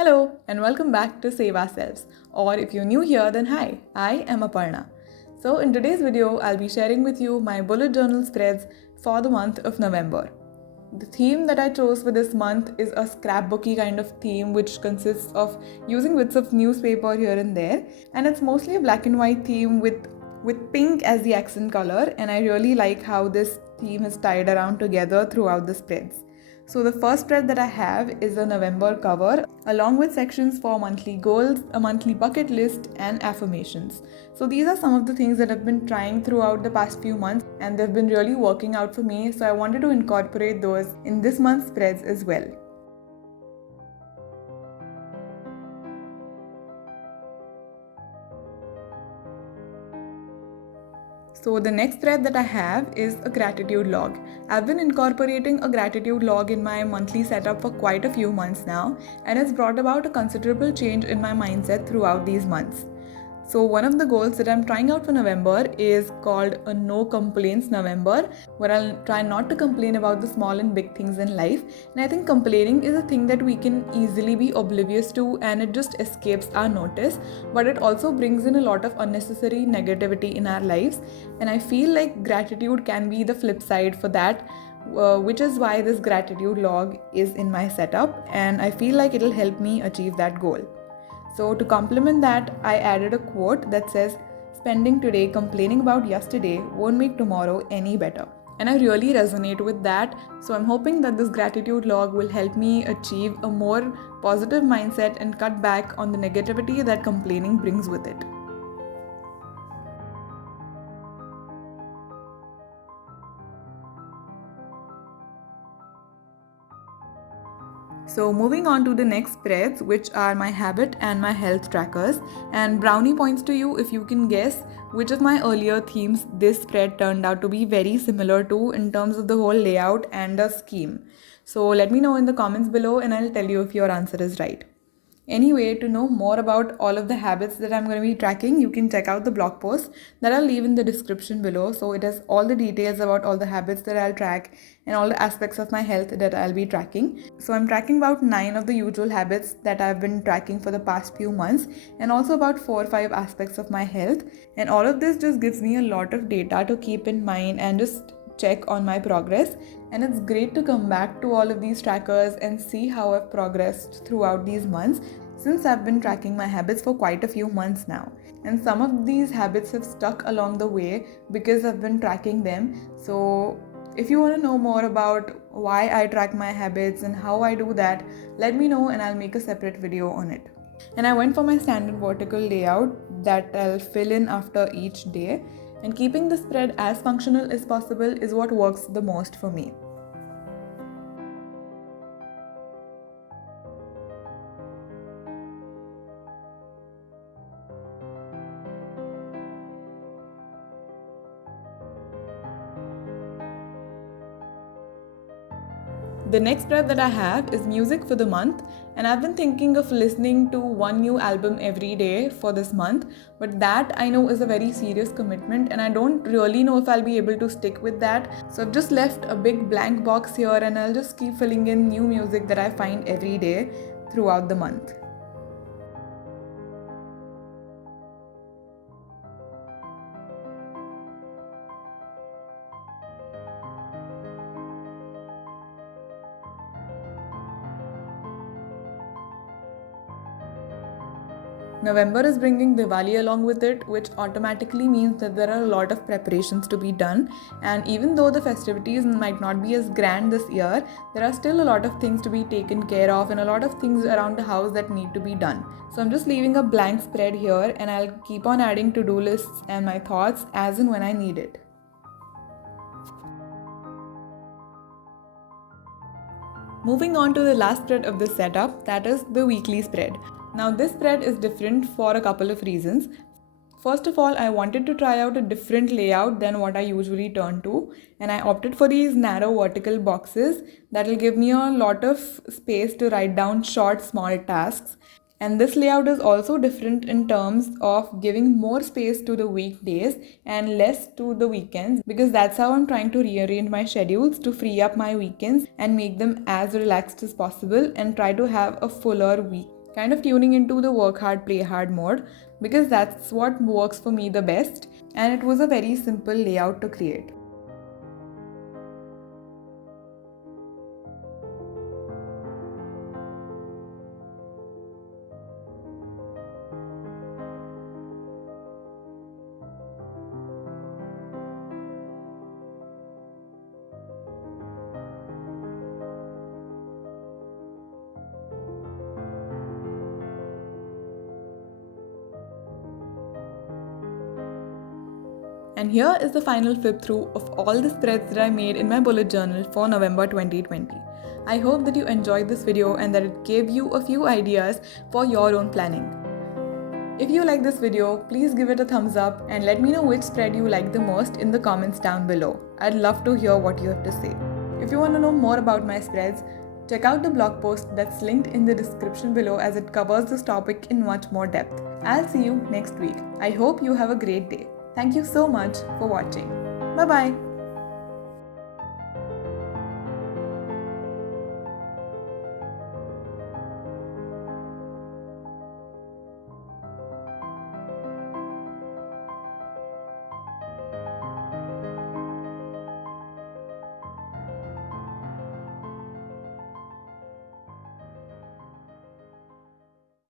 Hello and welcome back to Save Ourselves. Or if you're new here, then hi, I am Aparna. So in today's video, I'll be sharing with you my bullet journal spreads for the month of November. The theme that I chose for this month is a scrapbooky kind of theme which consists of using bits of newspaper here and there, and it's mostly a black and white theme with pink as the accent color, and I really like how this theme is tied around together throughout the spreads. So the first spread that I have is a November cover along with sections for monthly goals, a monthly bucket list and affirmations. So these are some of the things that I've been trying throughout the past few months and they've been really working out for me. So I wanted to incorporate those in this month's spreads as well. So the next thread that I have is a gratitude log. I've been incorporating a gratitude log in my monthly setup for quite a few months now, and it's brought about a considerable change in my mindset throughout these months. So one of the goals that I'm trying out for November is called a no complaints November, where I'll try not to complain about the small and big things in life. And I think complaining is a thing that we can easily be oblivious to and it just escapes our notice, but it also brings in a lot of unnecessary negativity in our lives. And I feel like gratitude can be the flip side for that. Which is why this gratitude log is in my setup, and I feel like it'll help me achieve that goal. So, to complement that, I added a quote that says, "Spending today complaining about yesterday won't make tomorrow any better." And I really resonate with that. So, I'm hoping that this gratitude log will help me achieve a more positive mindset and cut back on the negativity that complaining brings with it. So moving on to the next spreads, which are my habit and my health trackers. And brownie points to you if you can guess which of my earlier themes this spread turned out to be very similar to in terms of the whole layout and the scheme. So let me know in the comments below and I'll tell you if your answer is right. Anyway, to know more about all of the habits that I'm going to be tracking, you can check out the blog post that I'll leave in the description below. So it has all the details about all the habits that I'll track and all the aspects of my health that I'll be tracking. So I'm tracking about 9 of the usual habits that I've been tracking for the past few months and also about 4 or 5 aspects of my health. And all of this just gives me a lot of data to keep in mind and just check on my progress, and it's great to come back to all of these trackers and see how I've progressed throughout these months since I've been tracking my habits for quite a few months now. And some of these habits have stuck along the way because I've been tracking them. So if you want to know more about why I track my habits and how I do that, let me know and I'll make a separate video on it. And I went for my standard vertical layout that I'll fill in after each day. And keeping the spread as functional as possible is what works the most for me. The next spread that I have is music for the month, and I've been thinking of listening to one new album every day for this month, but that I know is a very serious commitment and I don't really know if I'll be able to stick with that. So I've just left a big blank box here and I'll just keep filling in new music that I find every day throughout the month. November is bringing Diwali along with it, which automatically means that there are a lot of preparations to be done. And even though the festivities might not be as grand this year, there are still a lot of things to be taken care of and a lot of things around the house that need to be done. So I'm just leaving a blank spread here and I'll keep on adding to-do lists and my thoughts as and when I need it. Moving on to the last spread of this setup, that is the weekly spread. Now this spread is different for a couple of reasons. First of all, I wanted to try out a different layout than what I usually turn to, and I opted for these narrow vertical boxes that will give me a lot of space to write down short, small tasks. And this layout is also different in terms of giving more space to the weekdays and less to the weekends, because that's how I'm trying to rearrange my schedules to free up my weekends and make them as relaxed as possible and try to have a fuller week kind of tuning into the work hard, play hard mode, because that's what works for me the best, and it was a very simple layout to create. And here is the final flip through of all the spreads that I made in my bullet journal for November 2020. I hope that you enjoyed this video and that it gave you a few ideas for your own planning. If you like this video, please give it a thumbs up and let me know which spread you like the most in the comments down below. I'd love to hear what you have to say. If you want to know more about my spreads, check out the blog post that's linked in the description below, as it covers this topic in much more depth. I'll see you next week. I hope you have a great day. Thank you so much for watching. Bye bye.